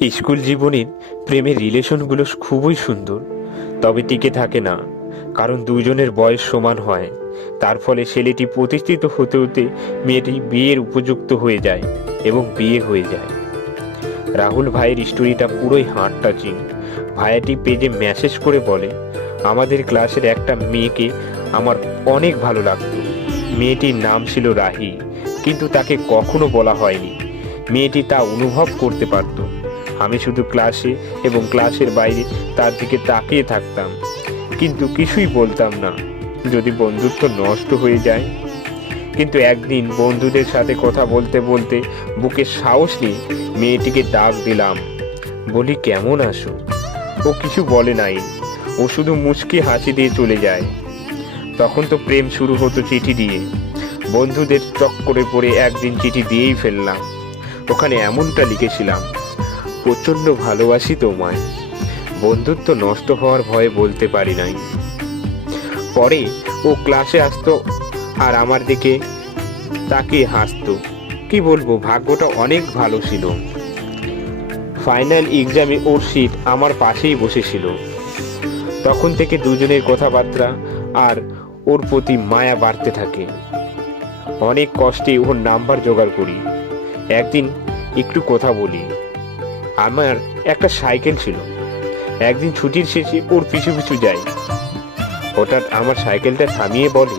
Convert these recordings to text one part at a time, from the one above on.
School জীবনের প্রেমের রিলেশনগুলো খুবই সুন্দর, তবে টিকে থাকে না, কারণ দুজনের বয়স সমান হয়। তার ফলে ছেলেটি প্রতিষ্ঠিত হতে হতে মেয়েটি বিয়ের উপযুক্ত হয়ে যায় এবং বিয়ে হয়ে যায়। রাহুল ভাইয়ের স্টোরিটা পুরোই হার্ট টাচিং। ভাইয়াটি পেজে মেসেজ করে বলে, আমাদের ক্লাসের একটা মেয়েকে আমার অনেক ভালো লাগতো। মেয়েটির নাম ছিল রাহি, কিন্তু তাকে কখনো বলা হয়নি। মেয়েটি তা অনুভব করতে পারত। আমি শুধু ক্লাসে এবং ক্লাসের বাইরে তার দিকে তাকিয়ে থাকতাম, কিন্তু কিছুই বলতাম না, যদি বন্ধুত্ব নষ্ট হয়ে যায়। কিন্তু একদিন বন্ধুদের সাথে কথা বলতে বলতে বুকে সাহস নিয়ে মেয়েটিকে ডাক দিলাম, বলি কেমন আছো? ও কিছু বলে নাই, ও শুধু মুচকি হাসি দিয়ে চলে যায়। তখন তো প্রেম শুরু হতো চিঠি দিয়ে। বন্ধুদের চক্করে পড়ে একদিন চিঠি দিয়েই ফেললাম। ওখানে এমনটা লিখেছিলাম, প্রচণ্ড ভালোবাসি তোমায়। বন্ধুত্ব নষ্ট হওয়ার ভয়ে বলতে পারি নাই। পরে ও ক্লাসে আসতো আর আমার দিকে তাকিয়ে হাসতো। কি বলবো, ভাগ্যটা অনেক ভালো ছিল। ফাইনাল এক্সামে ওর সিট আমার পাশেই বসেছিল। তখন থেকে দুজনের কথাবার্তা আর ওর প্রতি মায়া বাড়তে থাকে। অনেক কষ্টে ওর নাম্বার জোগাড় করি। একদিন একটু কথা বলি। আমার একটা সাইকেল ছিল। একদিন ছুটির শেষে ওর পিছু পিছু যাই। হঠাৎ আমার সাইকেলটা থামিয়ে বলে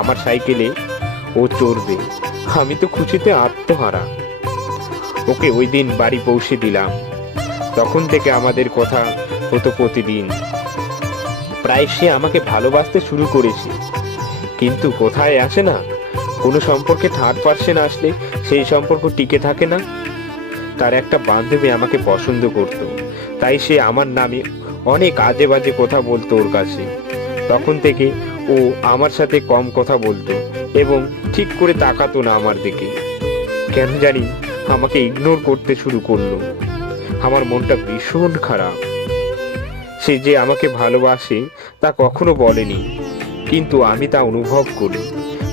আমার সাইকেলে ও চড়বে। আমি তো খুশিতে আত্মহারা। ওকে ওই দিন বাড়ি পৌঁছে দিলাম। তখন থেকে আমাদের কথা হতো প্রতিদিন। প্রায় সে আমাকে ভালোবাসতে শুরু করেছে, কিন্তু কোথায় আসে না, কোনো সম্পর্কে থার্ড পার্সন আসলে সেই সম্পর্ক টিকে থাকে না। তার একটা বান্ধবী আমাকে পছন্দ করত, তাই সে আমার নামে অনেক আজে বাজে কথা বলতো ওর কাছে। তখন থেকে ও আমার সাথে কম কথা বলতো এবং ঠিক করে তাকাতো না আমার দিকে। কেন জানি আমাকে ইগনোর করতে শুরু করলো। আমার মনটা ভীষণ খারাপ। সে যে আমাকে ভালোবাসে তা কখনো বলেনি, কিন্তু আমি তা অনুভব করি।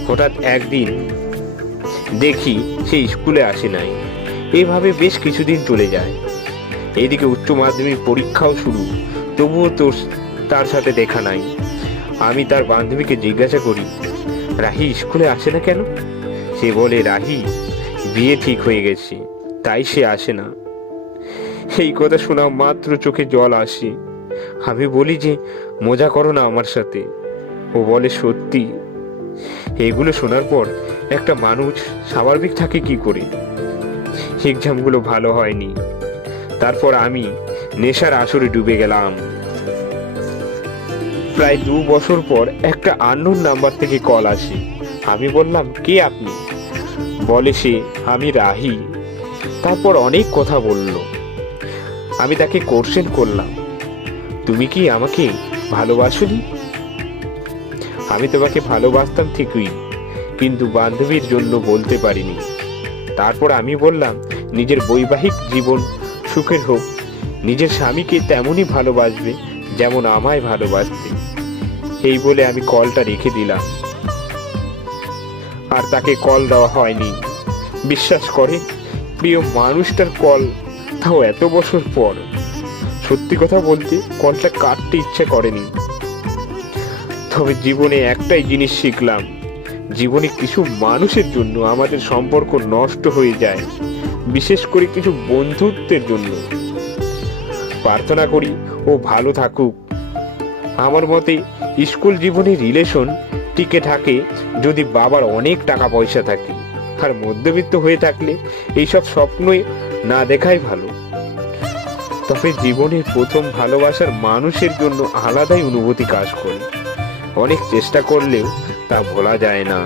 হঠাৎ একদিন দেখি সে স্কুলে আসে নাই। এইভাবে বেশ কিছুদিন চলে যায়। এদিকে উচ্চ মাধ্যমিক পরীক্ষাও শুরু, তবুও তার সাথে দেখা নাই। আমি তার বান্ধবীকে জিজ্ঞাসা করি, রাহি স্কুলে আসে না কেন? সে বলে, রাহি বিয়ে ঠিক হয়ে গেছে, তাই সে আসে না। এই কথা শোনা মাত্র চোখে জল আসে। আমি বলি যে মজা করো না আমার সাথে। ও বলে, সত্যি। এগুলো শোনার পর একটা মানুষ স্বাভাবিক থাকে কি করে? এক্সামগুলো ভালো হয়নি। তারপর আমি নেশার আসরে ডুবে গেলাম। প্রায় 2 বছর পর একটা আননোন নাম্বার থেকে কল আসে। আমি বললাম, কে আপনি? বলে সে, আমি রাহি। তারপর অনেক কথা বলল। আমি তাকে কোশ্চেন করলাম, তুমি কি আমাকে ভালোবাসোনি? আমি তোমাকে ভালোবাসতাম ঠিকই, কিন্তু বান্ধবীর জন্য বলতে পারিনি। তারপর আমি বললাম, নিজের বৈবাহিক জীবন সুখের হোক, নিজের স্বামীকে তেমনই ভালোবাসবে যেমন আমায় ভালোবাসতে। এই বলে আমি কলটা রেখে দিলাম। আর তাকে কল দেওয়া হয়নি। বিশ্বাস করে, প্রিয় মানুষটার কল, তাও এত বছর পর। সত্যি কথা বলতে কলটা কাটতে ইচ্ছে করেনি। তবে জীবনে একটাই জিনিস শিখলাম, জীবনে কিছু মানুষের জন্য আমাদের সম্পর্ক নষ্ট হয়ে যায়, বিশেষ করে কিছু বন্ধুত্বের জন্য। প্রার্থনা করি ও ভালো থাকুক। আমার মতে স্কুল জীবনে রিলেশন টিকে থাকে যদি বাবার অনেক টাকা পয়সা থাকে, আর মধ্যবিত্ত হয়ে থাকলে এইসব স্বপ্নই না দেখাই ভালো। তবে জীবনের প্রথম ভালোবাসার মানুষের জন্য আলাদাই অনুভূতি কাজ করে। অনেক চেষ্টা করলেও তা ভোলা যায় না।